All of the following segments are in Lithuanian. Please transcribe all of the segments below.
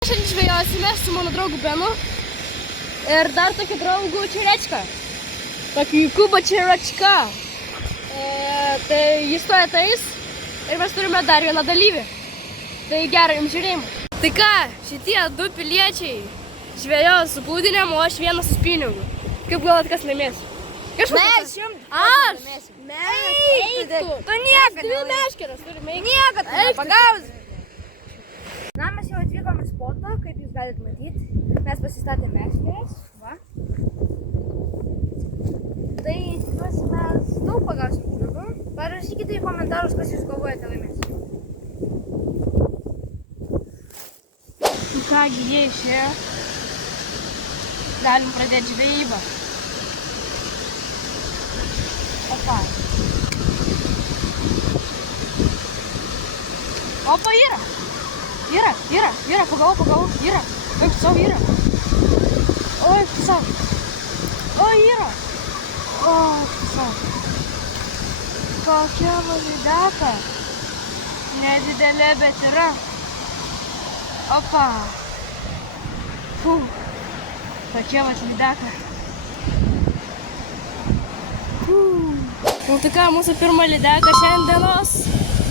Šiandien žvejosime su mano draugu Benu ir dar tokiu draugu Čerečka. Tokį Kubą Čerečka. Tai jis to ateis ir mes turime dar vieną dalyvį. Tai gerai jums žiūrėjimą. Tai ką, šitie du piliečiai žvejojo su plūdinėm, o aš vienas su spinningu. Kaip galvot, kas laimės? Mes šimtą. Aš! Eik tu! Tu niekad Dvi meškeres turime. Niekad nepagausi. Na, mes jau atvykom į spotą, kaip jūs galite matyti. Mes pasistatėme meškeres. Va. Tai tikiuosi mes daug pagausim žuvų. Parašykite į komentarus, kas jūs galvojate laimės. Nu kągi, jie išėjo. Galim pradėti žvejybą. Opa. Opa, yra. Yra, pagavau, yra. Eik tu savo, yra. O, eik tu savo. O, yra. O, eik tu savo. Kokia lydeka. Nedidelė, bet yra. Opa. Tokia lydeka. Nu tai ką, mūsų pirmą lydeką šiandienos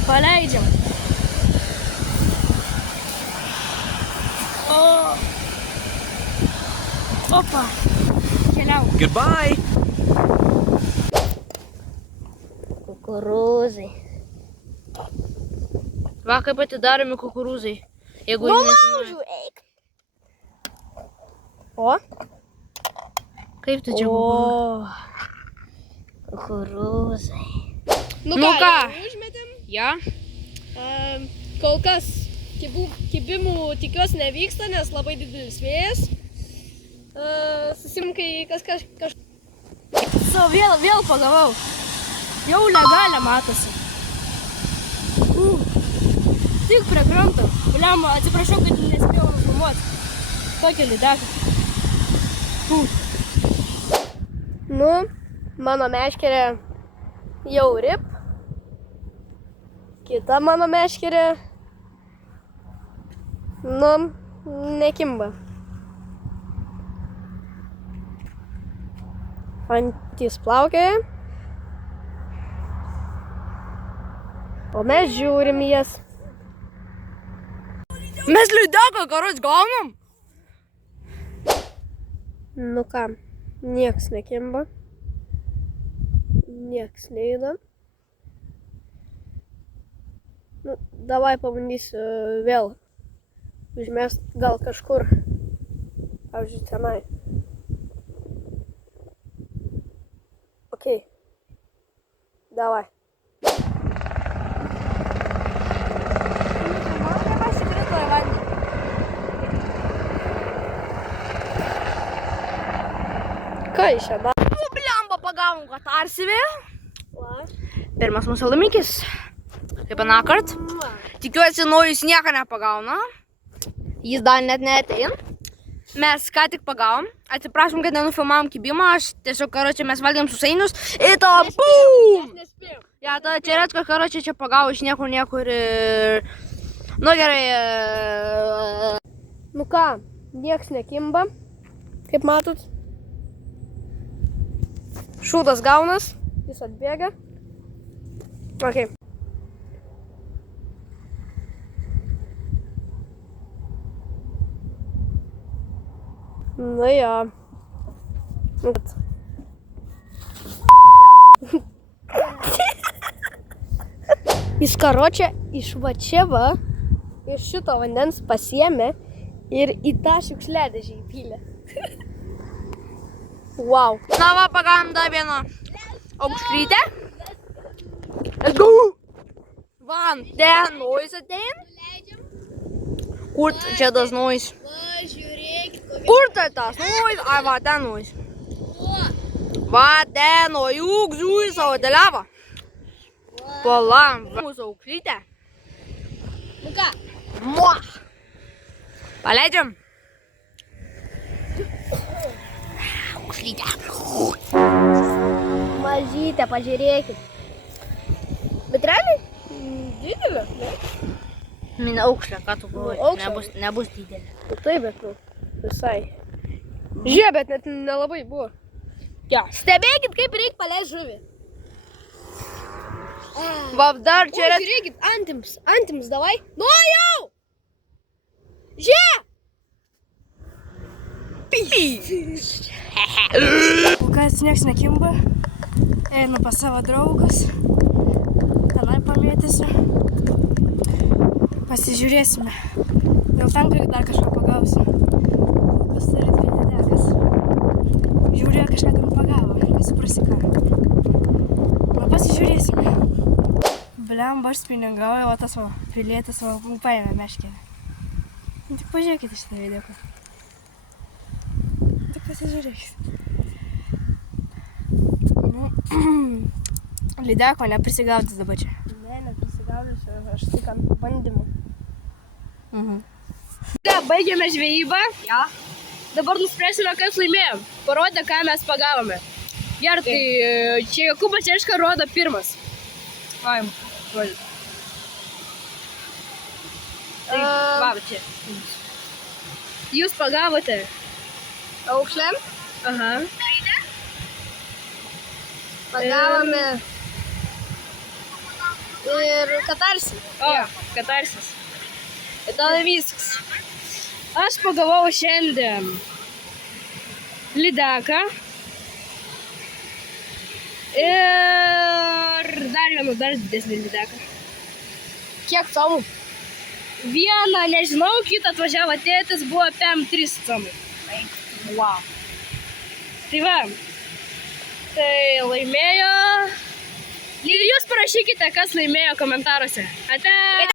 paleidžiam. Opa, keliau. Goodbye. Kukurūzai. Va, kaip atidaromi kukurūzai. Jeigu Nulaužiu, eik. O? Kaip tu čia kukurūzai. Nu ką? Užmetėm. Ja? Kol kas kibimų tikiuosi nevyksta, nes labai didelis vėjas. Susim, kai kažkas... Vėl pagavau. Jau legalę matosi. Tik prie kranto. Bliam, atsiprašau, kad nespėjau nufilmuoti. Tokia lydeka. Nu, mano meškerė jau rip. Kita mano meškerė, nu, nekimba. Antys plaukioja. O mes žiūrim jas. Mes lydeką karoč gaunam. Nu ką, nieks nekimba. Nieks neįda. Nu, davai pabandysiu vėl užmest gal kažkur. Pavyzdžiui, tenai. Okei. Davai. Ką iš čia daro? Bliamba pagavom katarsi vėl. Pirmas mūsų laimikis. Kaip anąkart. Tikiuosi, naujus nieko nepagauna. Jis dar net neatein. Mes ką tik pagavom. Atsiprašom, kad nenufilmavom kibimą. Aš tiesiog, karočią, mes valgėm susainius. Ir to BOOM! Ja, tada Čerečka, karočią, čia pagavo iš niekur ir... Nu gerai. Nu ką, nieks nekimba. Kaip matot. Šūdas gaunas. Jis atbėga. Okei. Nu jo. Jis karočią iš va čia va, iš šito vandens pasiėmė ir į tą šiukšliadėžę įpylė. Wow. Na va, pagavom dar vieną aukštrytę. Let's go! Va, ten noise atein. Kur čia tas noise? Kur tai tas noise? Ai, va, ten noise. Va, ten o juk žiūri savo televą. Pala, mūsų aukštrytę. Nu ką? Mua! Paleidžiam. Aukštrytę. Mažytė, pažiūrėkit. Bet realiai didelė, ne? Mina aukšlė, ką tu galvoji? Aukšlė? Nebus didelė. Nu, taip, bet, nu, visai. Žiūrėk, bet net nelabai buvo. Jo. Stebėkit, kaip reikia paleisti žuvį. Va, dar čia yra... Žiūrėkit, antims, davai. Nu, jau! Žiūrėk! Kol kas nieks nekimba. Einu pas savo draugus. Tenai pamėtysiu. Pasižiūrėsime. Gal ten dar kažką pagausiu. Kas turi 2 lydekas. Žiūrėjo, kažką ten pagavo. Nesuprasi ką. Nu, pasižiūrėsime. Blemba, aš spiningauju, o tas va, pilietis va, paėmė meškerį. Tik pažiūrėkite šitą videoką. Tik pasižiūrėkit. Lydeko neprisigaudys dabar čia. Ne, neprisigaudysiu, aš tik ant bandymų. Baigėme žvejybą. Ja. Dabar nuspręsime, kas laimėjom. Parodė, ką mes pagavome. Gerai, tai čia Jokūbas Češka rodo pirmas. Paim, rodė. Tai, va, čia. Jūs pagavote? Aukšlėm Aha. pagavome ir katarsį. O, katarsis. Ir tada viskas. Aš pagavau šiandien lydeką. Ir dar vieną, dar didesnį lydeką. Kiek tomų? Vieną, nežinau, kitą atvažiavo tėtis, buvo PM3 comai. Wow. Tai va, tai laimėjo. Ir jūs parašykite, kas laimėjo komentaruose. Ate!